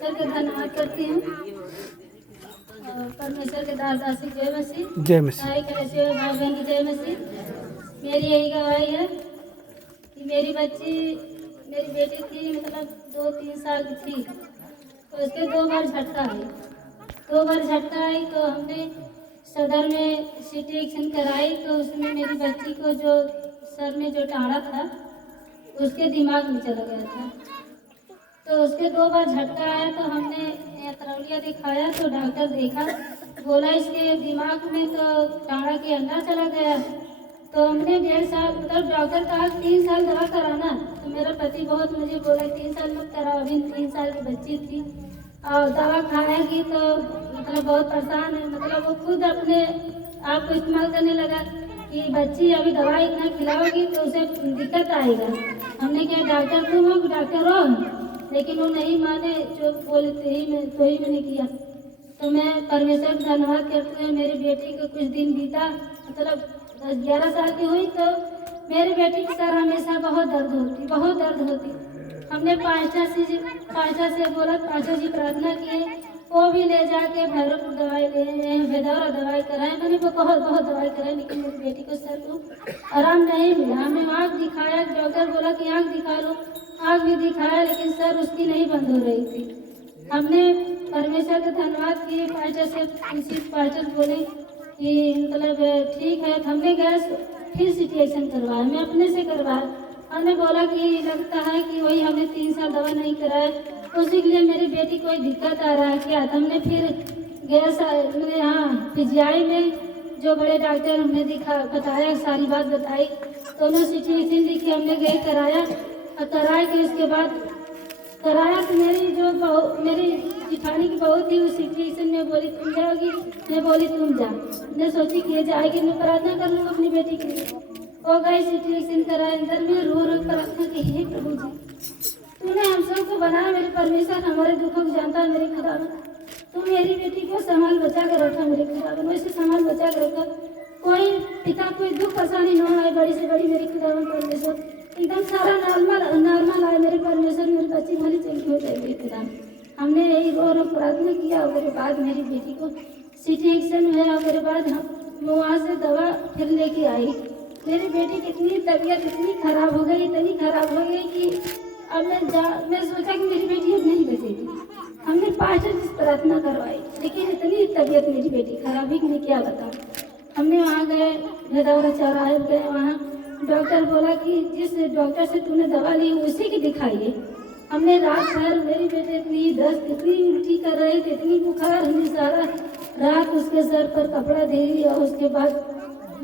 परमेश्वर का धन्यवाद करती हूँ। परमेश्वर के दास दासी जय मसीह। जय मसीह। सारे कलेसियों भाई बहन की जय मसीह। मेरी यही गवाही है कि मेरी बेटी थी, मतलब 2-3 साल की थी, तो उसके 2 बार झटका आई। 2 बार झटका आई तो हमने सदर में CT एक्शन कराई, तो उसमें मेरी बच्ची को जो सर में जो टाड़ा था उसके दिमाग में चला गया था। तो उसके 2 बार झटका आया तो हमने तरौलिया दिखाया, तो डॉक्टर देखा, बोला इसके दिमाग में तो टाड़ा के अंदर चला गया। तो हमने 1.5 साल, मतलब डॉक्टर कहा 3 साल दवा कराना। तो मेरा पति बहुत मुझे बोला 3 साल मत कराओ, अभी 3 साल की बच्ची थी और दवा खाएगी तो मतलब बहुत परेशान है। मतलब वो खुद अपने आप को इस्तेमाल करने लगा कि बच्ची अभी दवाई इतना खिलाओगी तो उसे दिक्कत आएगा। हमने कहा डॉक्टर तुम हो, डॉक्टर हो, लेकिन वो नहीं माने, जो बोले तो ही मैंने किया। तो मैं परमेश्वर का धन्यवाद करती हूँ। मेरी बेटी को कुछ दिन बीता, मतलब 10-11 साल की हुई तो मेरी बेटी की सर हमेशा बहुत दर्द होती। हमने पास्टर से बोला, पास्टर जी प्रार्थना किए, वो भी ले जाके भैरवपुर दवाई ले भेदौरा दवाई कराए, मैंने बहुत दवाई कराई, लेकिन मेरी बेटी को सर को आराम नहीं मिला। हमने आँख दिखाया, डॉक्टर बोला कि आँख दिखा लो, आँख भी दिखाया, लेकिन सर उसकी नहीं बंद हो रही थी। हमने परमेश्वर का धन्यवाद किए। पास्टर से किसी पास्टर बोले कि मतलब ठीक है। हमने गैस फिर CT एक्शन करवाया, मैं अपने से करवाया। हमने बोला कि लगता है कि वही हमने 3 साल दवा नहीं कराया, उसी के लिए मेरी बेटी कोई दिक्कत आ रहा है क्या। तो हमने फिर गैस मैंने यहाँ PGI में जो बड़े डॉक्टर हमने बताया, सारी बात बताई, तो उन्होंने CT एक्शन लिखी, हमने गए कराया और कराए के उसके बाद कराया तो मेरी जिठानी की बहू थी, उस CT एक्शन में बोली तुम जाओगी, मैं बोली तुम जा। मैं सोची कि ये जाएगी, मैं प्रार्थना कर लूँगा अपनी बेटी के लिए। वो गई CT एक्शन कराए, अंदर में रो प्रार्थना की, हे प्रभु जी तूने हम सबको बनाया, मेरे परमेश्वर हमारे दुखों को जानता है मेरे खुदावन। तू मेरी बेटी को संभाल बचा कर रखा मेरे खुदावन, वैसे संभाल बचा कर रखा, कोई पिता कोई दुख परेशानी न आए, बड़ी से बड़ी मेरी खुदावन परमेश्वर एकदम सारा नॉर्मल आए मेरे परमेश्वर, मेरी बच्ची भली चंगी हो जाए मेरे खुदा। हमने यही रो प्रार्थना किया। और मेरे बाद मेरी बेटी को CT एक्शन हुआ और मेरे बाद हम वहाँ से दवा फिर लेके आई। मेरी बेटी की इतनी तबीयत इतनी खराब हो गई कि अब मैं सोचा कि मेरी बेटी अब नहीं बचेगी। हमने पास्टर जी से प्रार्थना करवाई, लेकिन इतनी तबीयत मेरी बेटी खराब है कि मैं क्या बताऊँ। हमने वहाँ गए, भेदौरा चौराहे गए, वहाँ डॉक्टर बोला कि जिस डॉक्टर से तूने दवा ली उसी की दिखाइए। हमने रात भर, मेरी बेटी इतनी दस्त, इतनी उल्टी कर रही थी, इतनी बुखार, हमने सारा रात उसके सर पर कपड़ा दे दिया और उसके बाद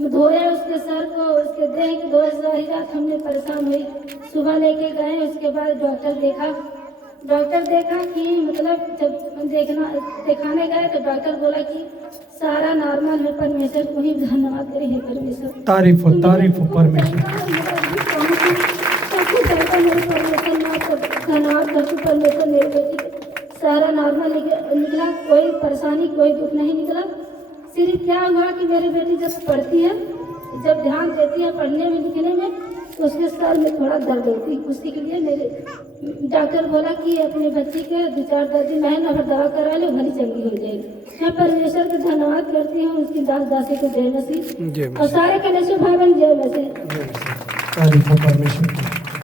धोया उसके सर को, उसके देह की धोए, सारी रात हमने परेशान हुई। सुबह लेके गए, उसके बाद डॉक्टर देखा कि मतलब जब दिखाने गए तो डॉक्टर बोला कि सारा नॉर्मल है। परमेश्वर को ही धन्यवाद करे, हे परमेश्वर, तारीफ हो परमेश्वर। धन्यवाद करती परमेश्वर, मेरी बेटी सारा नॉर्मल निकला, कोई परेशानी कोई दुख नहीं निकला। सिर्फ क्या हुआ कि मेरी बेटी जब पढ़ती है, जब ध्यान देती है पढ़ने में लिखने में, तो उसके सर में थोड़ा दर्द होती, उसी के लिए मेरे डॉक्टर बोला कि अपने बच्ची के 2-4 दिन महीना भर दवा करा लो, भली चंगी हो जाएगी। मैं परमेश्वर का धन्यवाद करती हूँ, उसकी दास दासी को जय मसीह और सारे कलेसियों भाई बहन जय मसीह। तारीफ हो परमेश्वर।